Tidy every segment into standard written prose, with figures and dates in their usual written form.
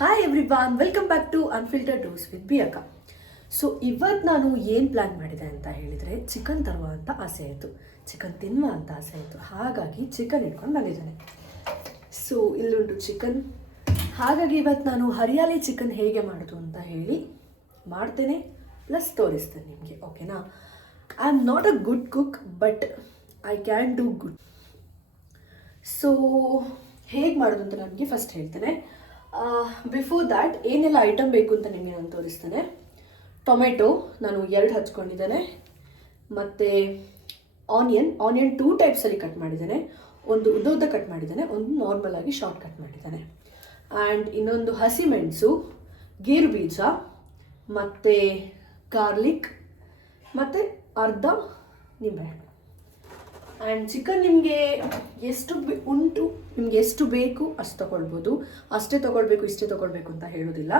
Hi everyone, welcome back to unfiltered dose with ಬಿಯಕ್ಕ. So ಇವತ್ತು ನಾನು ಏನು ಪ್ಲ್ಯಾನ್ ಮಾಡಿದೆ ಅಂತ ಹೇಳಿದರೆ, ಚಿಕನ್ ತರುವ ಅಂತ ಆಸೆ ಆಯಿತು, ಚಿಕನ್ ತಿನ್ನುವ ಅಂತ ಆಸೆ ಆಯಿತು. ಹಾಗಾಗಿ ಚಿಕನ್ ಇಟ್ಕೊಂಡು ಬಂದಿದ್ದೇನೆ. ಸೊ ಇಲ್ಲುಂಟು ಚಿಕನ್. ಹಾಗಾಗಿ ಇವತ್ತು ನಾನು ಹರಿಯಾಲಿ ಚಿಕನ್ ಹೇಗೆ ಮಾಡೋದು ಅಂತ ಹೇಳಿ ಮಾಡ್ತೇನೆ, ಪ್ಲಸ್ ತೋರಿಸ್ತೇನೆ ನಿಮಗೆ. ಓಕೆನಾ? I am not a good cook, but I can do good. So ಹೇಗೆ ಮಾಡೋದು ಅಂತ ನನಗೆ ಫಸ್ಟ್ ಹೇಳ್ತೇನೆ. ಬಿಫೋರ್ ದ್ಯಾಟ್ ಏನೆಲ್ಲ ಐಟಮ್ ಬೇಕು ಅಂತ ನಿಮಗೆ ನಾನು ತೋರಿಸ್ತೇನೆ. ಟೊಮೆಟೊ ನಾನು 2 ಹಚ್ಕೊಂಡಿದ್ದೇನೆ, ಮತ್ತು ಆನಿಯನ್ 2 ಟೈಪ್ಸಲ್ಲಿ ಕಟ್ ಮಾಡಿದ್ದೇನೆ. ಒಂದು ಉದ್ದ ಕಟ್ ಮಾಡಿದ್ದೇನೆ, ಒಂದು ನಾರ್ಮಲ್ ಆಗಿ ಶಾರ್ಟ್ ಕಟ್ ಮಾಡಿದ್ದೇನೆ. ಆ್ಯಂಡ್ ಇನ್ನೊಂದು ಹಸಿಮೆಣಸು, ಗೇರು ಬೀಜ, ಮತ್ತು ಗಾರ್ಲಿಕ್, ಮತ್ತು ಅರ್ಧ ನಿಂಬೆಹಣ್ಣು. ಆ್ಯಂಡ್ ಚಿಕನ್ ನಿಮಗೆ ಎಷ್ಟು ಉಂಟು, ನಿಮಗೆ ಎಷ್ಟು ಬೇಕು ಅಷ್ಟು ತೊಗೊಳ್ಬೋದು. ಅಷ್ಟೇ ತೊಗೊಳ್ಬೇಕು ಇಷ್ಟೇ ತೊಗೊಳ್ಬೇಕು ಅಂತ ಹೇಳೋದಿಲ್ಲ.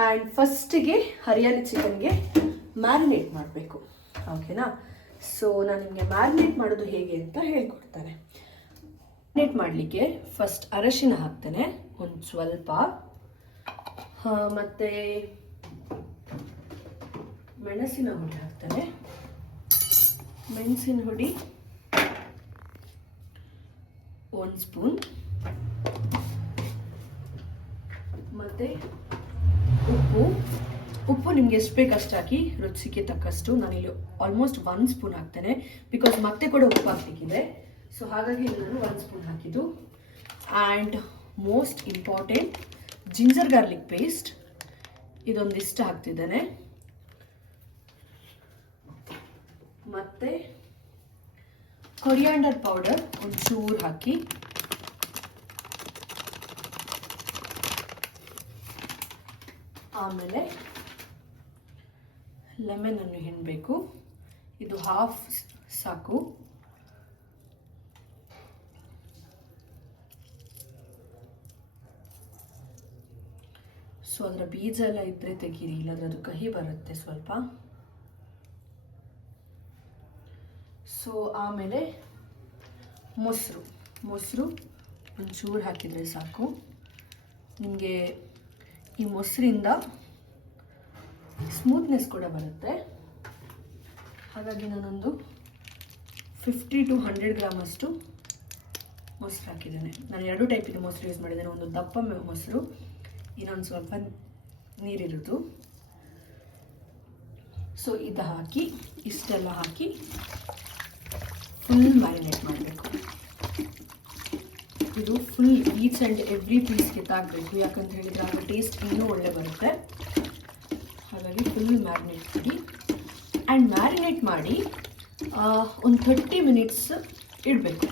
ಆ್ಯಂಡ್ ಫಸ್ಟಿಗೆ ಹರಿಯಾಲಿ ಚಿಕನ್ಗೆ ಮ್ಯಾರಿನೇಟ್ ಮಾಡಬೇಕು. ಓಕೆನಾ? ಸೊ ನಾನು ನಿಮಗೆ ಮ್ಯಾರಿನೇಟ್ ಮಾಡೋದು ಹೇಗೆ ಅಂತ ಹೇಳ್ಕೊಡ್ತೇನೆ. ಮ್ಯಾರಿನೇಟ್ ಮಾಡಲಿಕ್ಕೆ ಫಸ್ಟ್ ಅರಶಿನ ಹಾಕ್ತೇನೆ, ಒಂದು ಸ್ವಲ್ಪ, ಮತ್ತು ಮೆಣಸಿನ ಹುಡಿ ಹಾಕ್ತೇನೆ. ಮೆಣಸಿನ ಹುಡಿ 1 ಸ್ಪೂನ್, ಮತ್ತು ಉಪ್ಪು ನಿಮ್ಗೆ ಎಷ್ಟು ಬೇಕು ಅಷ್ಟು ಹಾಕಿ, ರುಚಿಗೆ ತಕ್ಕಷ್ಟು. ನಾನಿಲ್ಲಿ ಆಲ್ಮೋಸ್ಟ್ 1 ಸ್ಪೂನ್ ಹಾಕ್ತೇನೆ, ಬಿಕಾಸ್ ಮತ್ತೆ ಕೂಡ ಉಪ್ಪು ಹಾಕ್ಲಿಕ್ಕಿದೆ. ಸೊ ಹಾಗಾಗಿ ನಾನು 1 ಸ್ಪೂನ್ ಹಾಕಿದ್ದು. And most important, ginger garlic paste ಇದೊಂದಿಷ್ಟು ಹಾಕ್ತಿದ್ದೇನೆ. ಮತ್ತು ಕೊರಿಯಾಂಡರ್ ಪೌಡರ್ ಒಂಚೂರು ಹಾಕಿ, ಆಮೇಲೆ ಲೆಮನನ್ನು ಹಿಂಡಬೇಕು. ಇದು ಹಾಫ್ ಸಾಕು. ಸೊ ಅದರ ಬೀಜ ಎಲ್ಲ ಇದ್ದರೆ ತೆಗೀರಿ, ಇಲ್ಲಾಂದ್ರೆ ಅದು ಕಹಿ ಬರುತ್ತೆ ಸ್ವಲ್ಪ. ಸೊ ಆಮೇಲೆ ಮೊಸರು ಒಂಚೂರು ಹಾಕಿದರೆ ಸಾಕು. ನಿಮಗೆ ಈ ಮೊಸರಿಂದ ಸ್ಮೂತ್ನೆಸ್ ಕೂಡ ಬರುತ್ತೆ. ಹಾಗಾಗಿ ನಾನೊಂದು 50 to 100 ಗ್ರಾಮ್ ಅಷ್ಟು ಮೊಸರು ಹಾಕಿದ್ದೇನೆ. ನಾನು 2 ಟೈಪಿನ ಮೊಸರು ಯೂಸ್ ಮಾಡಿದ್ದೇನೆ. ಒಂದು ದಪ್ಪ ಮೊಸರು, ಇನ್ನೊಂದು ಸ್ವಲ್ಪ ನೀರಿರೋದು. ಸೊ ಇದು ಹಾಕಿ, ಇಷ್ಟೆಲ್ಲ ಹಾಕಿ ಫುಲ್ ಮ್ಯಾರಿನೇಟ್ ಮಾಡಬೇಕು. ಇದು ಫುಲ್ ಈಚ್ ಆ್ಯಂಡ್ ಎವ್ರಿ ಪೀಸ್ಗೆ ತಾಗಬೇಕು, ಯಾಕಂತ ಹೇಳಿದರೆ ಅದರ ಟೇಸ್ಟ್ ಇನ್ನೂ ಒಳ್ಳೆ ಬರುತ್ತೆ. ಹಾಗಾಗಿ ಫುಲ್ ಮ್ಯಾರಿನೇಟ್ ಮಾಡಿ. ಆ್ಯಂಡ್ ಮ್ಯಾರಿನೇಟ್ ಮಾಡಿ ಒಂದು 30 ಮಿನಿಟ್ಸ್ ಇಡಬೇಕು.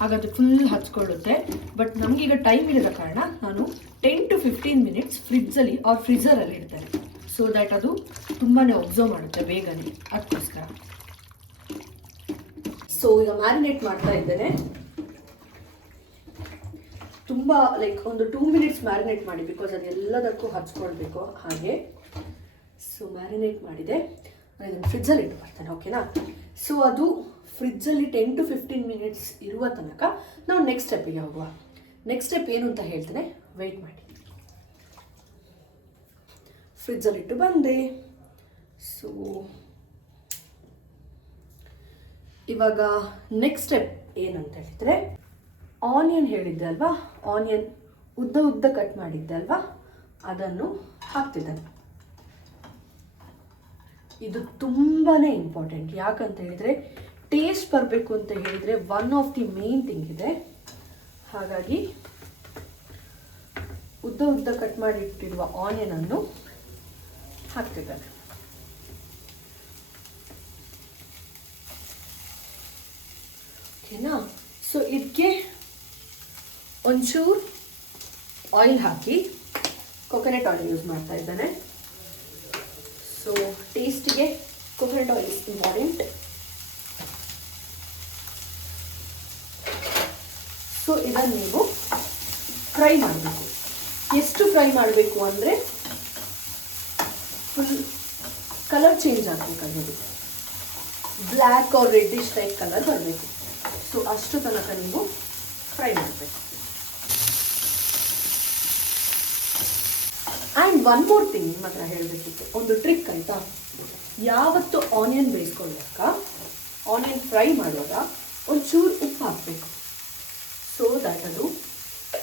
ಹಾಗಾದರೆ ಫುಲ್ ಹಚ್ಕೊಳ್ಳುತ್ತೆ. ಬಟ್ ನಮಗೀಗ ಟೈಮ್ ಇಲ್ಲದ ಕಾರಣ ನಾನು 10 to 15 ಮಿನಿಟ್ಸ್ ಫ್ರಿಡ್ಜಲ್ಲಿ ಆರ್ ಫ್ರೀಝರಲ್ಲಿ ಇಡ್ತೇನೆ. ಸೊ ದ್ಯಾಟ್ ಅದು ತುಂಬಾ ಒಬ್ಸರ್ವ್ ಮಾಡುತ್ತೆ ಬೇಗನೆ, ಅದಕ್ಕೋಸ್ಕರ. ಸೊ ಈಗ ಮ್ಯಾರಿನೇಟ್ ಮಾಡ್ತಾ ಇದ್ದೇನೆ. ತುಂಬ ಒಂದು 2 ಮಿನಿಟ್ಸ್ ಮ್ಯಾರಿನೇಟ್ ಮಾಡಿ, ಬಿಕಾಸ್ ಅದೆಲ್ಲದಕ್ಕೂ ಹಚ್ಕೊಳ್ಬೇಕು ಹಾಗೆ. ಸೊ ಮ್ಯಾರಿನೇಟ್ ಮಾಡಿದೆ, ನಾನು ಇದನ್ನು ಫ್ರಿಡ್ಜಲ್ಲಿ ಇಟ್ಟು ಬರ್ತೇನೆ. ಓಕೆನಾ? ಸೊ ಅದು ಫ್ರಿಡ್ಜಲ್ಲಿ 10 to 15 ಮಿನಿಟ್ಸ್ ಇರುವ ತನಕ ನಾವು ನೆಕ್ಸ್ಟ್ ಸ್ಟೆಪ್ಪಿಗೆ ಹೋಗುವ. ನೆಕ್ಸ್ಟ್ ಸ್ಟೆಪ್ ಏನು ಅಂತ ಹೇಳ್ತೇನೆ, ವೆಯ್ಟ್ ಮಾಡಿ. ಫ್ರಿಡ್ಜಲ್ಲಿಟ್ಟು ಬಂದೆ. ಸೊ ಇವಾಗ ನೆಕ್ಸ್ಟ್ ಸ್ಟೆಪ್ ಏನಂತ ಹೇಳಿದರೆ, ಆನಿಯನ್ ಹೇಳಿದ್ದೆ ಅಲ್ವಾ, ಆನಿಯನ್ ಉದ್ದ ಕಟ್ ಮಾಡಿದ್ದೆ ಅಲ್ವಾ, ಅದನ್ನು ಹಾಕ್ತಿದ್ದೇನೆ. ಇದು ತುಂಬಾ ಇಂಪಾರ್ಟೆಂಟ್. ಯಾಕಂತ ಹೇಳಿದರೆ ಟೇಸ್ಟ್ ಬರಬೇಕು ಅಂತ ಹೇಳಿದರೆ one of the main thing ಇದೆ. ಹಾಗಾಗಿ ಉದ್ದ ಕಟ್ ಮಾಡಿಟ್ಟಿರುವ ಆನಿಯನನ್ನು ಹಾಕ್ತಿದ್ದೇನೆ. ಓಕೆನಾ? ಸೊ ಇದಕ್ಕೆ ಒಂಚೂರು ಆಯಿಲ್ ಹಾಕಿ, ಕೊಕೊನಟ್ ಆಯಿಲ್ ಯೂಸ್ ಮಾಡ್ತಾ ಇದ್ದೇನೆ. ಸೊ ಟೇಸ್ಟಿಗೆ coconut oil is important. So ಇದನ್ನು ನೀವು ಫ್ರೈ ಮಾಡಬೇಕು. ಎಷ್ಟು ಫ್ರೈ ಮಾಡಬೇಕು ಅಂದರೆ ಫುಲ್ ಕಲರ್ ಚೇಂಜ್ ಆಗಬೇಕಾಗೋದು, black or reddish type colour ಬರಬೇಕು. ಸೊ ಅಷ್ಟು ತನಕ ನೀವು ಫ್ರೈ ಮಾಡಬೇಕು. ಆ್ಯಂಡ್ ಒನ್ ಮೋರ್ ಥಿಂಗ್ ನಿಮ್ಮ ಹತ್ರ ಹೇಳಬೇಕಿತ್ತು, ಒಂದು ಟ್ರಿಕ್ ಆಯಿತಾ. ಯಾವತ್ತು ಆನಿಯನ್ ಬೇಯಿಸ್ಕೊಳ್ಳುವಾಗ, ಆನಿಯನ್ ಫ್ರೈ ಮಾಡುವಾಗ ಒಂಚೂರು ಉಪ್ಪು ಹಾಕಬೇಕು, ಸೊ ದ್ಯಾಟ್ ಅದು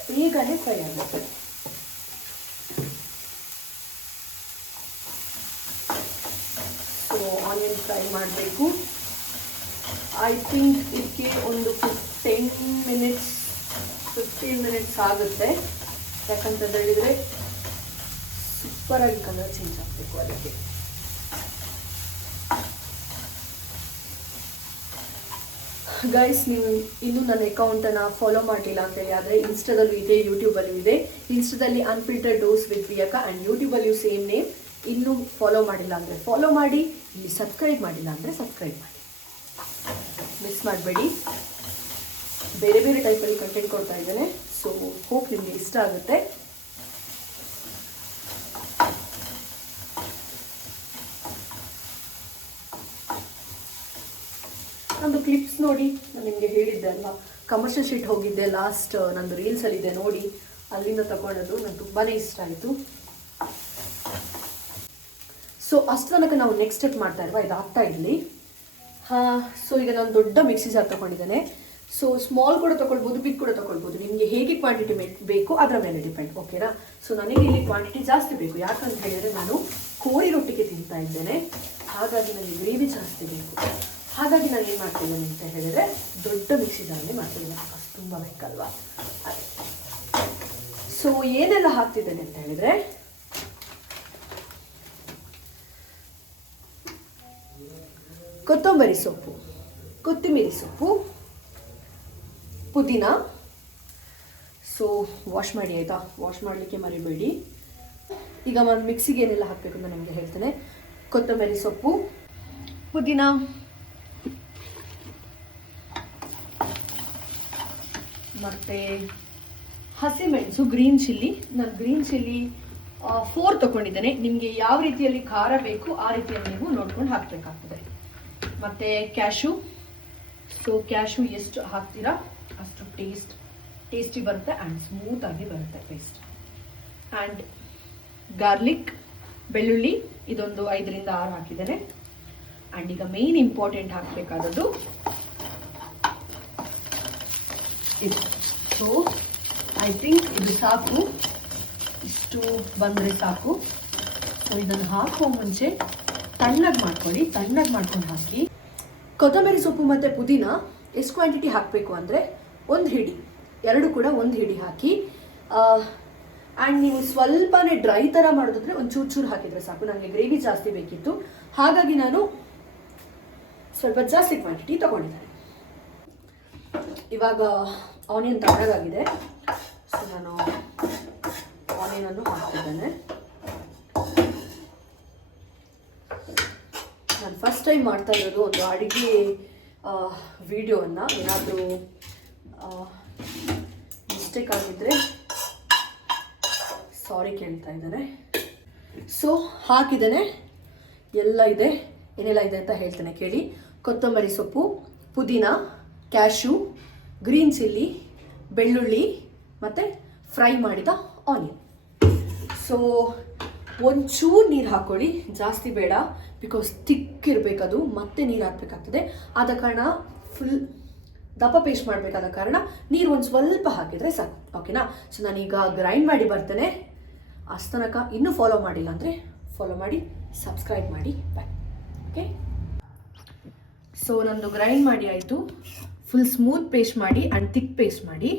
ಬೇಗನೆ ಫ್ರೈ ಆಗುತ್ತೆ. ಸೊ ಆನಿಯನ್ ಫ್ರೈ ಮಾಡಬೇಕು. ಐ ಥಿಂಕ್ ಇದಕ್ಕೆ ಒಂದು 15 ಮಿನಿಟ್ಸ್ ಆಗುತ್ತೆ. ಯಾಕಂತ ಹೇಳಿದರೆ ಸೂಪರಾಗಿ ಕಲರ್ ಚೇಂಜ್ ಆಗಬೇಕು ಅದಕ್ಕೆ. ಗೈಸ್, ನೀವು ಇನ್ನೂ ನನ್ನ ಅಕೌಂಟನ್ನು ಫಾಲೋ ಮಾಡಲಿಲ್ಲ ಅಂತೇಳಿ ಆದರೆ ಇನ್ಸ್ಟಾದಲ್ಲೂ ಇದೆ, ಯೂಟ್ಯೂಬಲ್ಲೂ ಇದೆ. ಇನ್ಸ್ಟಾದಲ್ಲಿ unfiltered dose with Priyaka and ಯೂಟ್ಯೂಬಲ್ಲಿಯೂ ಸೇಮ್ ನೇಮ್. ಇನ್ನೂ ಫಾಲೋ ಮಾಡಿಲ್ಲ ಅಂದರೆ ಫಾಲೋ ಮಾಡಿ, ಇಲ್ಲಿ ಸಬ್ಸ್ಕ್ರೈಬ್ ಮಾಡಿಲ್ಲ ಅಂದರೆ ಸಬ್ಸ್ಕ್ರೈಬ್ ಮಾಡಿ, ಮಿಸ್ ಮಾಡಬೇಡಿ. ಬೇರೆ ಬೇರೆ ಟೈಪಲ್ಲಿ ಕಂಟೆಂಟ್ ಕೊಡ್ತಾ ಇದ್ದೇನೆ. ಸೊ ಹೋಪ್ ನಿಮಗೆ ಇಷ್ಟ ಆಗುತ್ತೆ. ನಂದು ಕ್ಲಿಪ್ಸ್ ನೋಡಿ, ನಾನು ನಿಮಗೆ ಹೇಳಿದ್ದೆ ಅಲ್ವಾ, ಕಮರ್ಷಿಯಲ್ ಶೀಟ್ ಹೋಗಿದ್ದೆ ಲಾಸ್ಟ್ ನಂದು ರೀಲ್ಸಲ್ಲಿದೆ ನೋಡಿ, ಅಲ್ಲಿಂದ ತಗೊಂಡದ್ದು. ನಂಗೆ ತುಂಬಾ ಇಷ್ಟ ಆಯಿತು. ಸೊ ಅಷ್ಟು ತನಕ ನಾವು ನೆಕ್ಸ್ಟ್ ಸ್ಟೆಪ್ ಮಾಡ್ತಾ ಇರುವ ಇದಾಗ್ತಾ ಇರಲಿ. ಸೊ ಈಗ ನಾನು ದೊಡ್ಡ ಮಿಕ್ಸಿ ಜಾರ್ ತೊಗೊಂಡಿದ್ದೇನೆ. ಸೊ ಸ್ಮಾಲ್ ಕೂಡ ತೊಗೊಳ್ಬೋದು, ಬಿಗ್ ಕೂಡ ತೊಗೊಳ್ಬೋದು, ನಿಮಗೆ ಹೇಗೆ ಕ್ವಾಂಟಿಟಿ ಬೇಕು ಅದರ ಮೇಲೆ ಡಿಪೆಂಡ್, ಓಕೆನಾ. ಸೊ ನನಗೆ ಇಲ್ಲಿ ಕ್ವಾಂಟಿಟಿ ಜಾಸ್ತಿ ಬೇಕು, ಯಾಕಂತ ಹೇಳಿದರೆ ನಾನು ಕೋಳಿ ರೊಟ್ಟಿಗೆ ತಿಂತಾ ಇದ್ದೇನೆ, ಹಾಗಾಗಿ ನನಗೆ ಗ್ರೇವಿ ಜಾಸ್ತಿ ಬೇಕು. ಹಾಗಾಗಿ ನಾನು ಏನು ಮಾಡ್ತಿದ್ದೇನೆ ಅಂತ ಹೇಳಿದರೆ ದೊಡ್ಡ ಮಿಕ್ಸಿ ಜಾರಲ್ಲಿ ಮಾಡ್ತಿದ್ದೇನೆ, ಅಷ್ಟು ತುಂಬ ಬೇಕಲ್ವಾ. ಸೊ ಏನೆಲ್ಲ ಹಾಕ್ತಿದ್ದೇನೆ ಅಂತ ಹೇಳಿದರೆ, ಕೊತ್ತಂಬರಿ ಸೊಪ್ಪು, ಕೊತ್ತಂಬರಿ ಸೊಪ್ಪು, ಪುದೀನ. ಸೊ ವಾಶ್ ಮಾಡಿ ಆಯಿತಾ, ವಾಶ್ ಮಾಡಲಿಕ್ಕೆ ಮರಿಬೇಡಿ. ಈಗ ಒಂದು ಮಿಕ್ಸಿಗೆ ಏನೆಲ್ಲ ಹಾಕಬೇಕು ಅಂತ ನಿಮಗೆ ಹೇಳ್ತೇನೆ. ಕೊತ್ತಂಬರಿ ಸೊಪ್ಪು, ಪುದೀನ, ಮತ್ತು ಹಸಿಮೆಣಸು, ಗ್ರೀನ್ ಚಿಲ್ಲಿ. ನಾನು ಗ್ರೀನ್ ಚಿಲ್ಲಿ 4 ತೊಗೊಂಡಿದ್ದೇನೆ. ನಿಮಗೆ ಯಾವ ರೀತಿಯಲ್ಲಿ ಖಾರ ಬೇಕು ಆ ರೀತಿಯಲ್ಲಿ ನೀವು ನೋಡ್ಕೊಂಡು ಹಾಕಬೇಕಾಗ್ತದೆ. ಮತ್ತು ಕ್ಯಾಶು. ಸೊ ಕ್ಯಾಶು ಎಷ್ಟು ಹಾಕ್ತೀರಾ ಅಷ್ಟು ಟೇಸ್ಟಿ ಬರುತ್ತೆ ಆ್ಯಂಡ್ ಸ್ಮೂತಾಗಿ ಬರುತ್ತೆ ಪೇಸ್ಟ್. ಆ್ಯಂಡ್ ಗಾರ್ಲಿಕ್, ಬೆಳ್ಳುಳ್ಳಿ, ಇದೊಂದು 5ರಿಂದ 6 ಹಾಕಿದ್ದೇನೆ. ಆ್ಯಂಡ್ ಈಗ ಮೇನ್ ಇಂಪಾರ್ಟೆಂಟ್ ಹಾಕಬೇಕಾದದ್ದು ಇದು. ಸೊ ಐ ಥಿಂಕ್ ಇದು ಸಾಕು, ಇಷ್ಟು ಬಂದರೆ ಸಾಕು. ಸೊ ಇದನ್ನು ಹಾಕುವ ಮುಂಚೆ ತಣ್ಣಗೆ ಮಾಡ್ಕೊಳ್ಳಿ, ತಣ್ಣಗೆ ಮಾಡ್ಕೊಂಡು ಹಾಕಿ. ಕೊತ್ತಂಬರಿ ಸೊಪ್ಪು ಮತ್ತು ಪುದೀನ ಎಷ್ಟು ಕ್ವಾಂಟಿಟಿ ಹಾಕಬೇಕು ಅಂದರೆ 1 ಹಿಡಿ, 2 ಕೂಡ 1 ಹಿಡಿ ಹಾಕಿ. ಆ್ಯಂಡ್ ನೀವು ಸ್ವಲ್ಪನೇ ಡ್ರೈ ಥರ ಮಾಡೋದಾದ್ರೆ ಒಂದು ಚೂರು ಹಾಕಿದರೆ ಸಾಕು. ನನಗೆ ಗ್ರೇವಿ ಜಾಸ್ತಿ ಬೇಕಿತ್ತು, ಹಾಗಾಗಿ ನಾನು ಸ್ವಲ್ಪ ಜಾಸ್ತಿ ಕ್ವಾಂಟಿಟಿ ತೊಗೊಂಡಿದ್ದೇನೆ. ಇವಾಗ ಆನಿಯನ್ ತಣ್ಣಗಾಗಿದೆ. ಸೊ ನಾನು ಆನಿಯನನ್ನು ಹಾಕ್ತಿದ್ದೇನೆ. ನಾನು ಫಸ್ಟ್ ಟೈಮ್ ಮಾಡ್ತಾ ಇರೋದು ಒಂದು ಅಡುಗೆ ವಿಡಿಯೋವನ್ನು. ಏನಾದರೂ ಮಿಸ್ಟೇಕ್ ಆಗಿದ್ದರೆ ಸಾರಿ ಕೇಳ್ತಾ ಇದ್ದಾರೆ. ಸೊ ಹಾಕಿದ್ದೇನೆ, ಎಲ್ಲ ಇದೆ. ಏನೆಲ್ಲ ಇದೆ ಅಂತ ಹೇಳ್ತೇನೆ ಕೇಳಿ. ಕೊತ್ತಂಬರಿ ಸೊಪ್ಪು, ಪುದೀನ, ಕ್ಯಾಶು, ಗ್ರೀನ್ ಚಿಲ್ಲಿ, ಬೆಳ್ಳುಳ್ಳಿ ಮತ್ತು ಫ್ರೈ ಮಾಡಿದ ಆನಿಯನ್. ಸೊ ಒಂಚೂರು ನೀರು ಹಾಕ್ಕೊಳ್ಳಿ, ಜಾಸ್ತಿ ಬೇಡ, ಬಿಕಾಸ್ ತಿಕ್ಕಿರಬೇಕದು, ಮತ್ತೆ ನೀರು ಹಾಕಬೇಕಾಗ್ತದೆ. ಆದ ಕಾರಣ ಫುಲ್ ದಪ್ಪ ಪೇಸ್ಟ್ ಮಾಡಬೇಕಾದ ಕಾರಣ ನೀರು ಒಂದು ಸ್ವಲ್ಪ ಹಾಕಿದರೆ ಸಾಕು, ಓಕೆನಾ. ಸೊ ನಾನೀಗ ಗ್ರೈಂಡ್ ಮಾಡಿ ಬರ್ತೇನೆ. ಅಷ್ಟು ತನಕ ಇನ್ನೂ ಫಾಲೋ ಮಾಡಿಲ್ಲ ಅಂದರೆ ಫಾಲೋ ಮಾಡಿ, ಸಬ್ಸ್ಕ್ರೈಬ್ ಮಾಡಿ, ಬಾಯ್. ಓಕೆ. ಸೊ ನಂದು ಗ್ರೈಂಡ್ ಮಾಡಿ ಆಯಿತು. ಫುಲ್ ಸ್ಮೂತ್ ಪೇಸ್ಟ್ ಮಾಡಿ ಆ್ಯಂಡ್ ಥಿಕ್ ಪೇಸ್ಟ್ ಮಾಡಿ.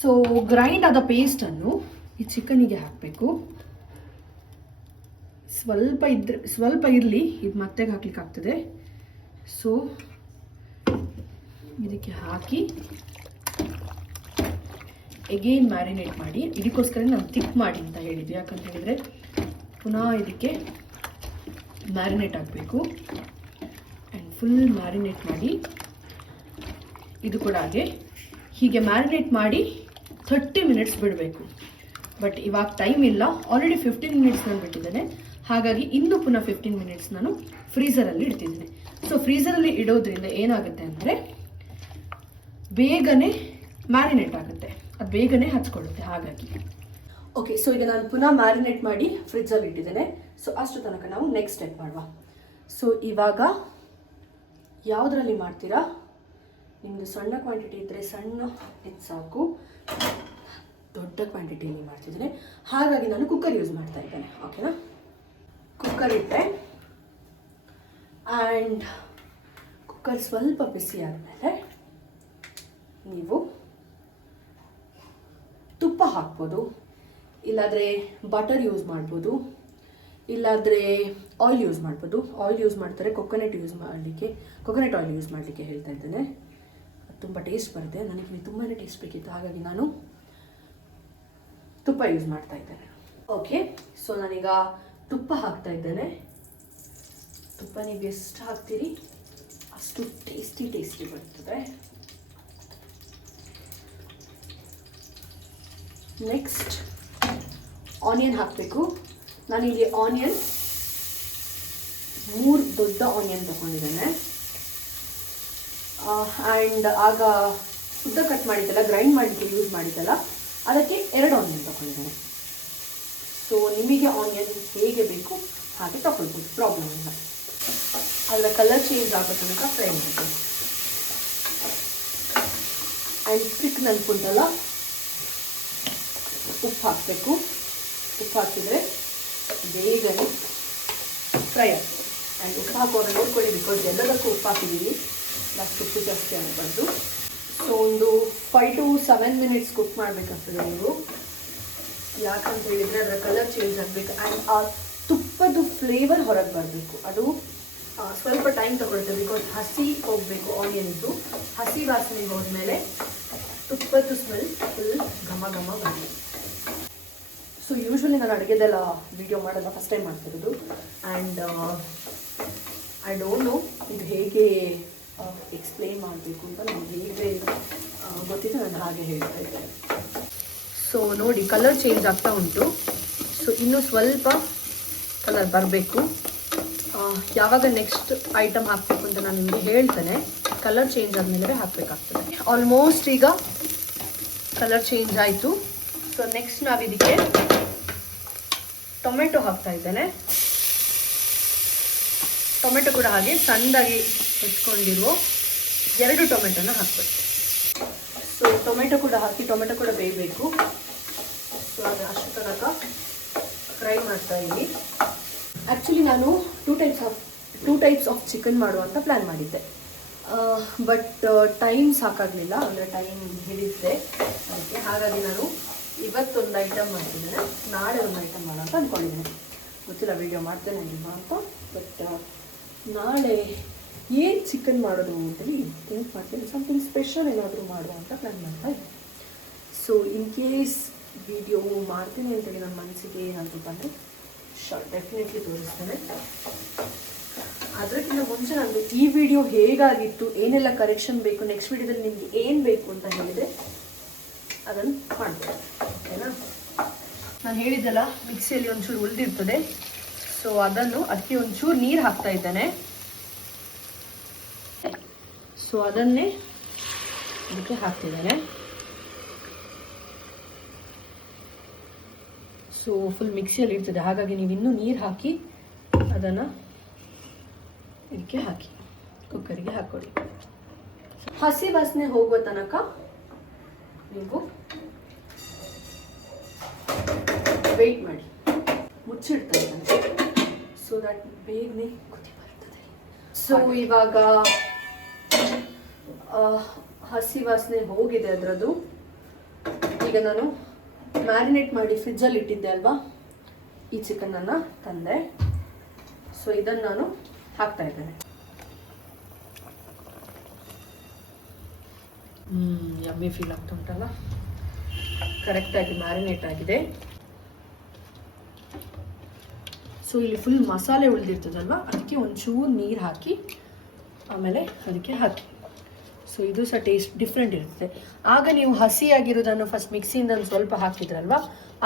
ಸೊ ಗ್ರೈಂಡ್ ಆದ ಪೇಸ್ಟನ್ನು ಈ ಚಿಕನಿಗೆ ಹಾಕಬೇಕು. ಸ್ವಲ್ಪ ಇರಲಿ, ಇದು ಮತ್ತೆ ಹಾಕ್ಲಿಕ್ಕೆ ಆಗ್ತದೆ. ಸೊ ಇದಕ್ಕೆ ಹಾಕಿ ಎಗೇನ್ ಮ್ಯಾರಿನೇಟ್ ಮಾಡಿ. ಇದಕ್ಕೋಸ್ಕರ ನಾನು ಥಿಕ್ ಮಾಡಿ ಅಂತ ಹೇಳಿದ್ವಿ, ಯಾಕಂತ ಹೇಳಿದರೆ ಪುನಃ ಇದಕ್ಕೆ ಮ್ಯಾರಿನೇಟ್ ಆಗಬೇಕು. ಆ್ಯಂಡ್ ಫುಲ್ ಮ್ಯಾರಿನೇಟ್ ಮಾಡಿ. ಇದು ಕೂಡ ಹೀಗೆ ಮ್ಯಾರಿನೇಟ್ ಮಾಡಿ 30 ಮಿನಿಟ್ಸ್ ಬಿಡಬೇಕು. ಬಟ್ ಇವಾಗ ಟೈಮ್ ಇಲ್ಲ, ಆಲ್ರೆಡಿ 15 ಮಿನಿಟ್ಸ್ ನಾನು ಬಿಟ್ಟಿದ್ದೇನೆ, ಹಾಗಾಗಿ ಇನ್ನೂ ಪುನಃ 15 ಮಿನಿಟ್ಸ್ ನಾನು ಫ್ರೀಝರಲ್ಲಿ ಇಡ್ತಿದ್ದೇನೆ. ಸೊ ಫ್ರೀಝರಲ್ಲಿ ಇಡೋದ್ರಿಂದ ಏನಾಗುತ್ತೆ ಅಂದರೆ ಬೇಗನೆ ಮ್ಯಾರಿನೇಟ್ ಆಗುತ್ತೆ, ಅದು ಬೇಗನೆ ಹಚ್ಕೊಳ್ಳುತ್ತೆ. ಹಾಗಾಗಿ ಓಕೆ, ಸೊ ಈಗ ನಾನು ಪುನಃ ಮ್ಯಾರಿನೇಟ್ ಮಾಡಿ ಫ್ರಿಜ್ಜಲ್ಲಿ ಇಟ್ಟಿದ್ದೇನೆ. ಸೊ ಅಷ್ಟು ತನಕ ನಾವು ನೆಕ್ಸ್ಟ್ ಸ್ಟೆಪ್ ಮಾಡುವ. ಸೊ ಇವಾಗ ಯಾವುದರಲ್ಲಿ ಮಾಡ್ತೀರಾ, ನಿಮ್ಮದು ಸಣ್ಣ ಕ್ವಾಂಟಿಟಿ ಇದ್ದರೆ ಸಣ್ಣ ಇದು ಸಾಕು, ದೊಡ್ಡ ಕ್ವಾಂಟಿಟಿಯಲ್ಲಿ ಮಾಡ್ತಿದ್ದೇನೆ, ಹಾಗಾಗಿ ನಾನು ಕುಕ್ಕರ್ ಯೂಸ್ ಮಾಡ್ತಾ ಇದ್ದೇನೆ. ಓಕೆನಾ, ಕುಕ್ಕರ್ ಇಟ್ಟೆ. ಆ್ಯಂಡ್ ಕುಕ್ಕರ್ ಸ್ವಲ್ಪ ಬಿಸಿ ಆದಮೇಲೆ ನೀವು ತುಪ್ಪ ಹಾಕ್ಬೋದು, ಇಲ್ಲಾಂದರೆ ಬಟರ್ ಯೂಸ್ ಮಾಡ್ಬೋದು, ಇಲ್ಲಾಂದರೆ ಆಯಿಲ್ ಯೂಸ್ ಮಾಡ್ಬೋದು. ಆಯಿಲ್ ಯೂಸ್ ಮಾಡ್ತಾರೆ, ಕೊಕೊನಟ್ ಆಯಿಲ್ ಯೂಸ್ ಮಾಡಲಿಕ್ಕೆ ಹೇಳ್ತಾ ಇದ್ದೇನೆ. ತುಂಬ ಟೇಸ್ಟ್ ಬರುತ್ತೆ. ನನಗೆ ತುಂಬಾ ಟೇಸ್ಟ್ ಬೇಕಿತ್ತು, ಹಾಗಾಗಿ ನಾನು ತುಪ್ಪ ಯೂಸ್ ಮಾಡ್ತಾ ಇದ್ದೇನೆ. ಓಕೆ, ಸೊ ನಾನೀಗ ತುಪ್ಪ ಹಾಕ್ತಾ ಇದ್ದೇನೆ. ತುಪ್ಪ ನೀವು ಎಷ್ಟು ಹಾಕ್ತೀರಿ ಅಷ್ಟು ಟೇಸ್ಟಿ ಬರ್ತದೆ. ನೆಕ್ಸ್ಟ್ ಆನಿಯನ್ ಹಾಕಬೇಕು. ನಾನಿಲ್ಲಿ ಆನಿಯನ್ 3 ದೊಡ್ಡ ಆನಿಯನ್ ತಗೊಂಡಿದ್ದೇನೆ. ಆ್ಯಂಡ್ ಆಗ ಉದ್ದ ಕಟ್ ಮಾಡಿದ್ದಲ್ಲ, ಗ್ರೈಂಡ್ ಮಾಡಲಿಕ್ಕೆ ಯೂಸ್ ಮಾಡಿದ್ದಲ್ಲ, ಅದಕ್ಕೆ 2 ಆನಿಯನ್ ತಗೊಂಡಿದ್ದೇನೆ. ಸೊ ನಿಮಗೆ ಆನಿಯನ್ ಹೇಗೆ ಬೇಕು ಹಾಗೆ ತಗೊಳ್ಬೋದು, ಪ್ರಾಬ್ಲಮ್ ಇಲ್ಲ. ಅದರ ಕಲರ್ ಚೇಂಜ್ ಆಗೋ ತನಕ ಫ್ರೈ ಮಾಡಬೇಕು. ಆ್ಯಂಡ್ ಸ್ಟಿಕ್ ನೆನ್ಪುಂಟಲ್ಲ, ಉಪ್ಪು ಹಾಕಬೇಕು. ಉಪ್ಪು ಹಾಕಿದರೆ ಬೇಗನೆ ಫ್ರೈ ಆಗ್ತದೆ. ಆ್ಯಂಡ್ ಉಪ್ಪು ಹಾಕುವಾಗ ನೋಡ್ಕೊಳ್ಳಿ, ಬಿಕಾಸ್ ಎಲ್ಲದಕ್ಕೂ ಉಪ್ಪು ಹಾಕಿದ್ದೀವಿ, ಲಾಸ್ಟ್ ಉಪ್ಪು ಜಾಸ್ತಿ ಆಗಬಾರ್ದು. ಸೊ ಒಂದು 5 to 7 ಮಿನಿಟ್ಸ್ ಕುಕ್ ಮಾಡಬೇಕಾಗ್ತದೆ ನೀವು. ಯಾಕಂತ ಹೇಳಿದರೆ ಅದರ ಕಲರ್ ಚೇಂಜ್ ಆಗಬೇಕು ಆ್ಯಂಡ್ ಆ ತುಪ್ಪದ ಫ್ಲೇವರ್ ಹೊರಗೆ ಬರಬೇಕು. ಅದು ಸ್ವಲ್ಪ ಟೈಮ್ ತಗೊಳುತ್ತೆ, ಬಿಕಾಸ್ ಹಸಿ ಹೋಗಬೇಕು. ಆನಿಯನ್ದು ಹಸಿ ವಾಸನೆ ಹೋದ್ಮೇಲೆ ತುಪ್ಪದ ಸ್ಮೆಲ್ ಫುಲ್ ಘಮ ಬರಬೇಕು. ಸೊ ಯೂಶ್ವಲಿ ನಾನು ಅಡುಗೆದೆಲ್ಲ ವೀಡಿಯೋ ಮಾಡೋಲ್ಲ, ಫಸ್ಟ್ ಟೈಮ್ ಮಾಡ್ತಿರೋದು. ಆ್ಯಂಡ್ ಐ ಡೋಂಟ್ ನೋ ಇದು ಹೇಗೆ ಎಕ್ಸ್ಪ್ಲೇನ್ ಮಾಡಬೇಕು ಅಂತ. ನನಗೆ ಹೇಗೆ ಗೊತ್ತಿತ್ತು, ನಾನು ಹಾಗೆ ಹೇಳ್ತಾ ಇದ್ದೇನೆ. ಸೊ ನೋಡಿ, ಕಲರ್ ಚೇಂಜ್ ಆಗ್ತಾ ಉಂಟು. ಸೊ ಇನ್ನೂ ಸ್ವಲ್ಪ ಕಲರ್ ಬರಬೇಕು. ಯಾವಾಗ ನೆಕ್ಸ್ಟ್ ಐಟಮ್ ಹಾಕಬೇಕು ಅಂತ ನಾನು ನಿಮಗೆ ಹೇಳ್ತೇನೆ. ಕಲರ್ ಚೇಂಜ್ ಆದಮೇಲೆ ಹಾಕಬೇಕಾಗ್ತದೆ. ಆಲ್ಮೋಸ್ಟ್ ಈಗ ಕಲರ್ ಚೇಂಜ್ ಆಯಿತು. ಸೊ ನೆಕ್ಸ್ಟ್ ನಾವಿದಕ್ಕೆ ಟೊಮೆಟೊ ಹಾಕ್ತಾ ಇದ್ದೇನೆ. ಟೊಮೆಟೊ ಕೂಡ ಹಾಗೆ ಸಣ್ಣದಾಗಿ ಹೆಚ್ಕೊಂಡಿರುವ 2 ಟೊಮೆಟೊನ ಹಾಕಬೇಕು. ಸೊ ಟೊಮೆಟೊ ಕೂಡ ಹಾಕಿ, ಟೊಮೆಟೊ ಕೂಡ ಬೇಯಬೇಕು. ಸೊ ಅದು ಅಷ್ಟು ತನಕ ಫ್ರೈ ಮಾಡ್ತಾ ಇದ್ದೀನಿ. ಆ್ಯಕ್ಚುಲಿ ನಾನು ಟೂ ಟೈಪ್ಸ್ ಆಫ್ ಚಿಕನ್ ಮಾಡುವಂತ ಪ್ಲ್ಯಾನ್ ಮಾಡಿದ್ದೆ, ಬಟ್ ಟೈಮ್ ಸಾಕಾಗಲಿಲ್ಲ, ಅಂದರೆ ಟೈಮ್ ಹಿಡಿಯುತ್ತೆ ಅದಕ್ಕೆ. ಹಾಗಾಗಿ ನಾನು ಇವತ್ತೊಂದು ಐಟಮ್ ಮಾಡ್ತಿದ್ದೇನೆ, ನಾಳೆ ಒಂದು ಐಟಮ್ ಮಾಡೋ ಅಂತ ಅಂದ್ಕೊಂಡಿದ್ದೇನೆ. ಗೊತ್ತಿಲ್ಲ ವಿಡಿಯೋ ಮಾಡ್ತೇನೆ ಅಲ್ವಾ ಅಂತ. ಬಟ್ ನಾಳೆ ಏನು ಚಿಕನ್ ಮಾಡೋದು ಅಂತೇಳಿ ಥಿಂಕ್ ಮಾಡ್ತೀನಿ. ಸಮಥಿಂಗ್ ಸ್ಪೆಷಲ್ ಏನಾದರೂ ಮಾಡುವ ಅಂತ ಪ್ಲ್ಯಾನ್ ಮಾಡ್ತಾ ಇದ್ದೀನಿ. ಸೊ ಇನ್ ಕೇಸ್ ವಿಡಿಯೋ ಮಾಡ್ತೀನಿ ಅಂತೇಳಿ ನನ್ನ ಮನಸ್ಸಿಗೆ ಏನಾದರೂ ಬಂದರೆ ಡೆಫಿನೆಟ್ಲಿ ತೋರಿಸ್ತೇನೆ. ಅದಕ್ಕಿಂತ ಮುಂಚೆ ನಂದು ಈ ವಿಡಿಯೋ ಹೇಗಾಗಿತ್ತು, ಏನೆಲ್ಲ ಕರೆಕ್ಷನ್ ಬೇಕು, ನೆಕ್ಸ್ಟ್ ವಿಡಿಯೋದಲ್ಲಿ ನಿಮಗೆ ಏನು ಬೇಕು ಅಂತ ಹೇಳಿದರೆ ಅದನ್ನು ಮಾಡ್ಬೋದು. ಓಕೆನಾ, ನಾನು ಹೇಳಿದ್ದೆಲ್ಲ ಮಿಕ್ಸಿಯಲ್ಲಿ ಒಂಚೂರು ಉಳಿದಿರ್ತದೆ. ಸೊ ಅದಕ್ಕೆ ಒಂಚೂರು ನೀರು ಹಾಕ್ತಾ ಇದ್ದೇನೆ. ಸೊ ಅದನ್ನೇ ಅದಕ್ಕೆ ಹಾಕ್ತಿದ್ದೇನೆ. ಸೊ ಫುಲ್ ಮಿಕ್ಸಿಯಲ್ಲಿ ಇರ್ತದೆ, ಹಾಗಾಗಿ ನೀವು ಇನ್ನೂ ನೀರು ಹಾಕಿ ಅದನ್ನು ಇದಕ್ಕೆ ಹಾಕಿ ಕುಕ್ಕರಿಗೆ ಹಾಕ್ಕೊಳ್ಳಿ. ಹಸಿ ವಾಸನೆ ಹೋಗುವ ತನಕ ನೀವು ವೆಯ್ಟ್ ಮಾಡಿ, ಮುಚ್ಚಿಡ್ತಾ ಇದ್ದಾನೆ. ಸೊ ದಟ್ ಬೇಗನೆ ಕುದಿ ಬರ್ತದೆ. ಸೊ ಇವಾಗ ಹಸಿ ವಾಸನೆ ಹೋಗಿದೆ ಅದರದ್ದು. ಈಗ ನಾನು ಮ್ಯಾರಿನೇಟ್ ಮಾಡಿ ಫ್ರಿಜ್ಜಲ್ಲಿ ಇಟ್ಟಿದ್ದೆ ಅಲ್ವಾ, ಈ ಚಿಕನನ್ನು ತಂದೆ. ಸೊ ಇದನ್ನು ನಾನು ಹಾಕ್ತಾ ಇದ್ದೇನೆ. ಯಮ್ಮಿ ಫೀಲ್ ಆಗ್ತಾ ಉಂಟಲ್ಲ, ಕರೆಕ್ಟಾಗಿ ಮ್ಯಾರಿನೇಟ್ ಆಗಿದೆ. ಸೊ ಇಲ್ಲಿ ಫುಲ್ ಮಸಾಲೆ ಉಳಿದಿರ್ತದಲ್ವ, ಅದಕ್ಕೆ ಒಂಚೂರು ನೀರು ಹಾಕಿ ಆಮೇಲೆ ಅದಕ್ಕೆ ಹಾಕಿ. ಸೊ ಇದು ಸಹ ಟೇಸ್ಟ್ ಡಿಫ್ರೆಂಟ್ ಇರ್ತದೆ. ಆಗ ನೀವು ಹಸಿಯಾಗಿರೋದನ್ನು ಫಸ್ಟ್ ಮಿಕ್ಸಿಯಿಂದ ಒಂದು ಸ್ವಲ್ಪ ಹಾಕಿದ್ರಲ್ವ,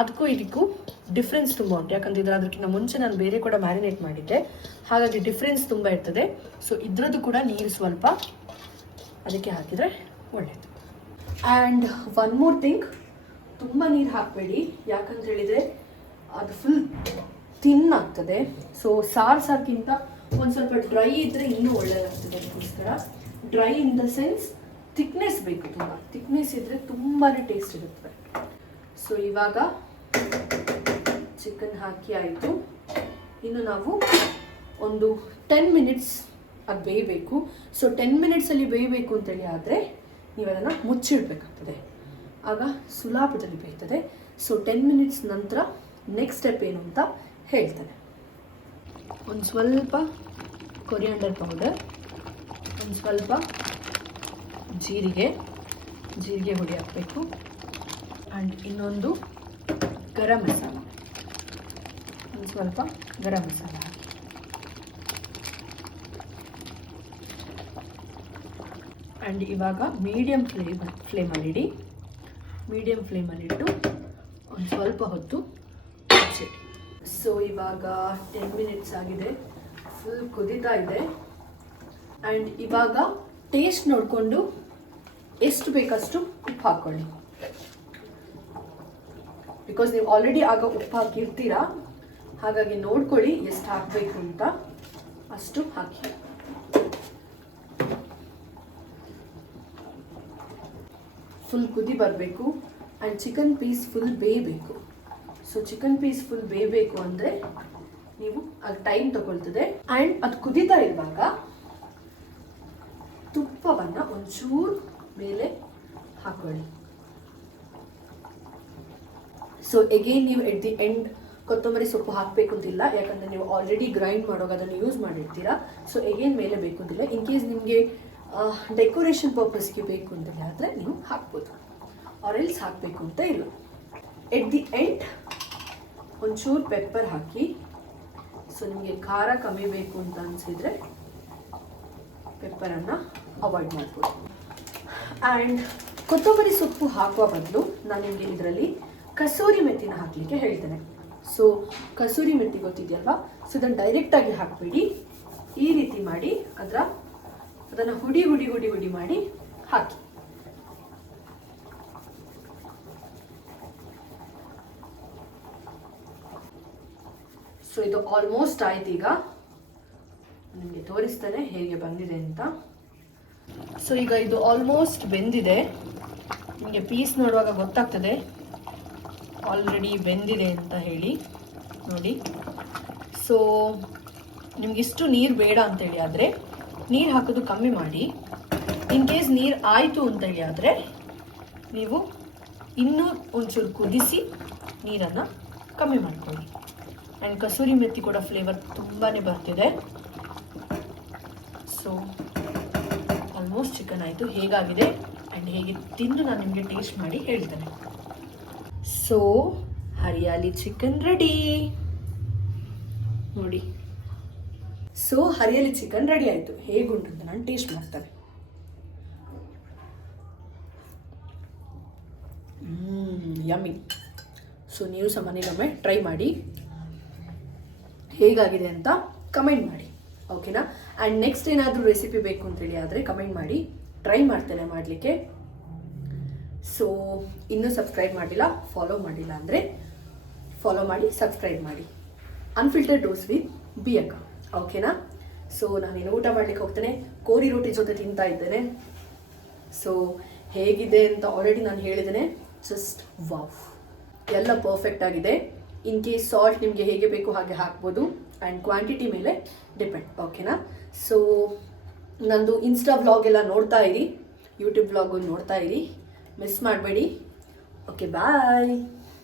ಅದಕ್ಕೂ ಇದಕ್ಕೂ ಡಿಫ್ರೆನ್ಸ್ ತುಂಬ ಉಂಟು. ಯಾಕಂತಿದ್ರೆ ಅದಕ್ಕಿಂತ ಮುಂಚೆ ನಾನು ಬೇರೆ ಕೂಡ ಮ್ಯಾರಿನೇಟ್ ಮಾಡಿದ್ದೆ, ಹಾಗಾಗಿ ಡಿಫ್ರೆನ್ಸ್ ತುಂಬ ಇರ್ತದೆ. ಸೊ ಇದರದ್ದು ಕೂಡ ನೀರು ಸ್ವಲ್ಪ ಅದಕ್ಕೆ ಹಾಕಿದರೆ ಒಳ್ಳೆಯದು. ಆ್ಯಂಡ್ ಒನ್ ಮೋರ್ ಥಿಂಗ್, ತುಂಬ ನೀರು ಹಾಕಬೇಡಿ, ಯಾಕಂತ ಹೇಳಿದರೆ ಅದು ಫುಲ್ ತಿನ್ ಆಗ್ತದೆ. ಸೊ ಸಾರ್ಗಿಂತ ಒಂದು ಸ್ವಲ್ಪ ಡ್ರೈ ಇದ್ದರೆ ಇನ್ನೂ ಒಳ್ಳೆಯದಾಗ್ತದೆ. ಅದಕ್ಕೋಸ್ಕರ dry in the sense thickness ಬೇಕು, ತುಂಬ ಥಿಕ್ನೆಸ್ ಇದ್ದರೆ ತುಂಬಾ ಟೇಸ್ಟ್ ಇರುತ್ತದೆ. ಸೊ ಇವಾಗ ಚಿಕನ್ ಹಾಕಿ ಆಯಿತು. ಇನ್ನು ನಾವು ಒಂದು 10 ಮಿನಿಟ್ಸ್ ಅದು ಬೇಯಬೇಕು. ಸೊ 10 ಮಿನಿಟ್ಸಲ್ಲಿ ಬೇಯಬೇಕು ಅಂತೇಳಿ ಆದರೆ ನೀವು ಅದನ್ನು ಮುಚ್ಚಿಡಬೇಕಾಗ್ತದೆ, ಆಗ ಸುಲಭದಲ್ಲಿ ಬೇಯ್ತದೆ. ಸೊ 10 ಮಿನಿಟ್ಸ್ ನಂತರ ನೆಕ್ಸ್ಟ್ ಸ್ಟೆಪ್ ಏನು ಅಂತ ಹೇಳ್ತೇನೆ. ಒಂದು ಸ್ವಲ್ಪ ಕೊರಿಯಾಂಡರ್ ಪೌಡರ್, ಒಂದು ಸ್ವಲ್ಪ ಜೀರಿಗೆ ಹುಡಿ ಹಾಕಬೇಕು. ಆ್ಯಂಡ್ ಇನ್ನೊಂದು ಗರಂ ಮಸಾಲ, ಒಂದು ಸ್ವಲ್ಪ ಗರಂ ಮಸಾಲ ಹಾಕಿ. ಆ್ಯಂಡ್ ಇವಾಗ ಮೀಡಿಯಮ್ ಫ್ಲೇಮಲ್ಲಿಡಿ. ಮೀಡಿಯಮ್ ಫ್ಲೇಮಲ್ಲಿಟ್ಟು ಒಂದು ಸ್ವಲ್ಪ ಹೊತ್ತು ಮುಚ್ಚಿಡಿ. ಸೊ ಇವಾಗ 10 ಮಿನಿಟ್ಸ್ ಆಗಿದೆ, ಫುಲ್ ಕುದೀತಾ ಇದೆ. ಆ್ಯಂಡ್ ಇವಾಗ ಟೇಸ್ಟ್ ನೋಡಿಕೊಂಡು ಎಷ್ಟು ಬೇಕಷ್ಟು ಉಪ್ಪು ಹಾಕ್ಕೊಳ್ಳಿ. ಬಿಕಾಸ್ ನೀವು ಆಲ್ರೆಡಿ ಆಗ ಉಪ್ಪು ಹಾಕಿರ್ತೀರಾ, ಹಾಗಾಗಿ ನೋಡ್ಕೊಳ್ಳಿ ಎಷ್ಟು ಹಾಕಬೇಕು ಅಂತ, ಅಷ್ಟು ಹಾಕಿ. ಫುಲ್ ಕುದಿ ಬರಬೇಕು ಆ್ಯಂಡ್ ಚಿಕನ್ ಪೀಸ್ ಫುಲ್ ಬೇಯಬೇಕು. ಸೊ ಚಿಕನ್ ಪೀಸ್ ಫುಲ್ ಬೇಯಬೇಕು ಅಂದರೆ ನೀವು ಅದು ಟೈಮ್ ತಗೊಳ್ತದೆ. ಆ್ಯಂಡ್ ಅದು ಕುದೀತಾ ಇರುವಾಗ ತುಪ್ಪವನ್ನು ಒಂಚೂರು ಮೇಲೆ ಹಾಕೊಳ್ಳಿ. ಸೊ ಎಗೇನ್ ನೀವು ಎಟ್ ದಿ ಎಂಡ್ ಕೊತ್ತಂಬರಿ ಸೊಪ್ಪು ಹಾಕಬೇಕು ಅಂತಿಲ್ಲ, ಯಾಕಂದರೆ ನೀವು ಆಲ್ರೆಡಿ ಗ್ರೈಂಡ್ ಮಾಡುವಾಗ ಅದನ್ನು ಯೂಸ್ ಮಾಡಿರ್ತೀರಾ. ಸೊ ಎಗೇನ್ ಮೇಲೆ ಬೇಕು ಅಂತಿಲ್ಲ. ಇನ್ ಕೇಸ್ ನಿಮಗೆ ಡೆಕೋರೇಷನ್ ಪರ್ಪಸ್ಗೆ ಬೇಕು ಅಂತೇಳಿ ಆದರೆ ನೀವು ಹಾಕ್ಬೋದು, ಆರೆಲ್ಸ್ ಹಾಕಬೇಕು ಅಂತ ಇಲ್ಲ. ಎಟ್ ದಿ ಎಂಡ್ ಒಂಚೂರು ಪೆಪ್ಪರ್ ಹಾಕಿ. ಸೊ ನಿಮಗೆ ಖಾರ ಕಮ್ಮಿ ಬೇಕು ಅಂತ ಅನಿಸಿದರೆ ಪೆಪ್ಪರನ್ನು ಅವಾಯ್ಡ್ ಮಾಡ್ಬೋದು. ಆ್ಯಂಡ್ ಕೊತ್ತಂಬರಿ ಸೊಪ್ಪು ಹಾಕುವ ಬದಲು ನಾನು ನಿಮಗೆ ಇದರಲ್ಲಿ ಕಸೂರಿ ಮೆಥಿನ ಹಾಕಲಿಕ್ಕೆ ಹೇಳ್ತೇನೆ. ಸೊ ಕಸೂರಿ ಮೆಥಿ ಗೊತ್ತಿದೆಯಲ್ವಾ, ಸೊ ಇದನ್ನು ಡೈರೆಕ್ಟಾಗಿ ಹಾಕಬೇಡಿ, ಈ ರೀತಿ ಮಾಡಿ ಅದನ್ನು ಹುಡಿ ಹುಡಿ ಹುಡಿ ಹುಡಿ ಮಾಡಿ ಹಾಕಿ. ಸೊ ಇದು ಆಲ್ಮೋಸ್ಟ್ ಆಯ್ತು. ಈಗ ನಿಮಗೆ ತೋರಿಸ್ತೇನೆ ಹೇಗೆ ಬಂದಿದೆ ಅಂತ. ಸೊ ಈಗ ಇದು ಆಲ್ಮೋಸ್ಟ್ ಬೆಂದಿದೆ, ನಿಮಗೆ ಪೀಸ್ ನೋಡುವಾಗ ಗೊತ್ತಾಗ್ತದೆ ಆಲ್ರೆಡಿ ಬೆಂದಿದೆ ಅಂತ ಹೇಳಿ. ನೋಡಿ, ಸೊ ನಿಮಗಿಷ್ಟು ನೀರು ಬೇಡ ಅಂತೇಳಿ ಆದರೆ ನೀರು ಹಾಕೋದು ಕಮ್ಮಿ ಮಾಡಿ. ಇನ್ ಕೇಸ್ ನೀರು ಆಯಿತು ಅಂತೇಳಿ ಆದರೆ ನೀವು ಇನ್ನೂ ಒಂಚೂರು ಕುದಿಸಿ ನೀರನ್ನು ಕಮ್ಮಿ ಮಾಡ್ಕೊಳ್ಳಿ. ಆ್ಯಂಡ್ ಕಸೂರಿ ಮೆಥಿ ಕೂಡ ಫ್ಲೇವರ್ ತುಂಬಾ ಬರ್ತಿದೆ. ಸೊ ಆಲ್ಮೋಸ್ಟ್ ಚಿಕನ್ ಆಯಿತು. ಹೇಗಾಗಿದೆ ಆ್ಯಂಡ್ ಹೇಗೆ ತಿಂದು ನಾನು ನಿಮಗೆ ಟೇಸ್ಟ್ ಮಾಡಿ ಹೇಳ್ತೇನೆ. ಸೊ ಹರಿಯಾಲಿ ಚಿಕನ್ ರೆಡಿ ನೋಡಿ. ಸೊ ಹರಿಯಾಲಿ ಚಿಕನ್ ರೆಡಿ ಆಯಿತು. ಹೇಗುಂಟು ಅಂತ ನಾನು ಟೇಸ್ಟ್ ಮಾಡ್ತೇನೆ. ಯಮ್ಮಿ. ಸೊ ನೀವು ಸಹ ಮನೆಗೊಮ್ಮೆ ಟ್ರೈ ಮಾಡಿ, ಹೇಗಾಗಿದೆ ಅಂತ ಕಮೆಂಟ್ ಮಾಡಿ, ಓಕೆನಾ? ಆ್ಯಂಡ್ ನೆಕ್ಸ್ಟ್ ಏನಾದರೂ ರೆಸಿಪಿ ಬೇಕು ಅಂತೇಳಿ ಆದರೆ ಕಮೆಂಟ್ ಮಾಡಿ, ಟ್ರೈ ಮಾಡ್ತೇನೆ ಮಾಡಲಿಕ್ಕೆ. ಸೊ ಇನ್ನೂ ಸಬ್ಸ್ಕ್ರೈಬ್ ಮಾಡಿಲ್ಲ, ಫಾಲೋ ಮಾಡಿಲ್ಲ ಅಂದರೆ ಫಾಲೋ ಮಾಡಿ, ಸಬ್ಸ್ಕ್ರೈಬ್ ಮಾಡಿ. ಅನ್ಫಿಲ್ಟರ್ಡ್ ಡೋಸ್ ವಿತ್ ಬಿ ಅಕ್ಕ, ಓಕೆನಾ? ಸೊ ನಾನೇನು ಊಟ ಮಾಡಲಿಕ್ಕೆ ಹೋಗ್ತೇನೆ, ಕೋರಿ ರೋಟಿ ಜೊತೆ ತಿಂತಾ ಇದ್ದೇನೆ. ಸೊ ಹೇಗಿದೆ ಅಂತ ಆಲ್ರೆಡಿ ನಾನು ಹೇಳಿದ್ದೇನೆ. ಜಸ್ಟ್ ವಾವ್, ಎಲ್ಲ ಪರ್ಫೆಕ್ಟ್ ಆಗಿದೆ. ಇನ್ ಕೇಸ್ ಸಾಲ್ಟ್ ನಿಮಗೆ ಹೇಗೆ ಬೇಕು ಹಾಗೆ ಹಾಕ್ಬೋದು, ಆ್ಯಂಡ್ ಕ್ವಾಂಟಿಟಿ ಮೇಲೆ ಡಿಪೆಂಡ್, ಓಕೆನಾ? ಸೊ ನಂದು ಇನ್ಸ್ಟಾ ವ್ಲಾಗ್ ಎಲ್ಲ ನೋಡ್ತಾ ಇರಿ, ಯೂಟ್ಯೂಬ್ ವ್ಲಾಗು ನೋಡ್ತಾ ಇರಿ, ಮಿಸ್ ಮಾಡಬೇಡಿ. ಓಕೆ, ಬಾಯ್.